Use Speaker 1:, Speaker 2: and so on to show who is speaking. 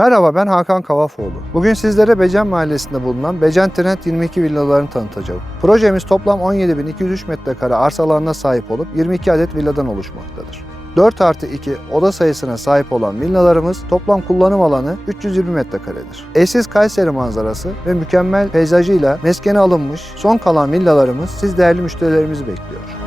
Speaker 1: Merhaba ben Hakan Kavafoğlu. Bugün sizlere Becen Mahallesi'nde bulunan Becen Trend 22 villalarını tanıtacağım. Projemiz toplam 17.203 metrekare arsa alanına sahip olup 22 adet villadan oluşmaktadır. 4 artı 2 oda sayısına sahip olan villalarımız toplam kullanım alanı 320 metrekaredir. Eşsiz Kayseri manzarası ve mükemmel peyzajıyla meskene alınmış son kalan villalarımız siz değerli müşterilerimizi bekliyor.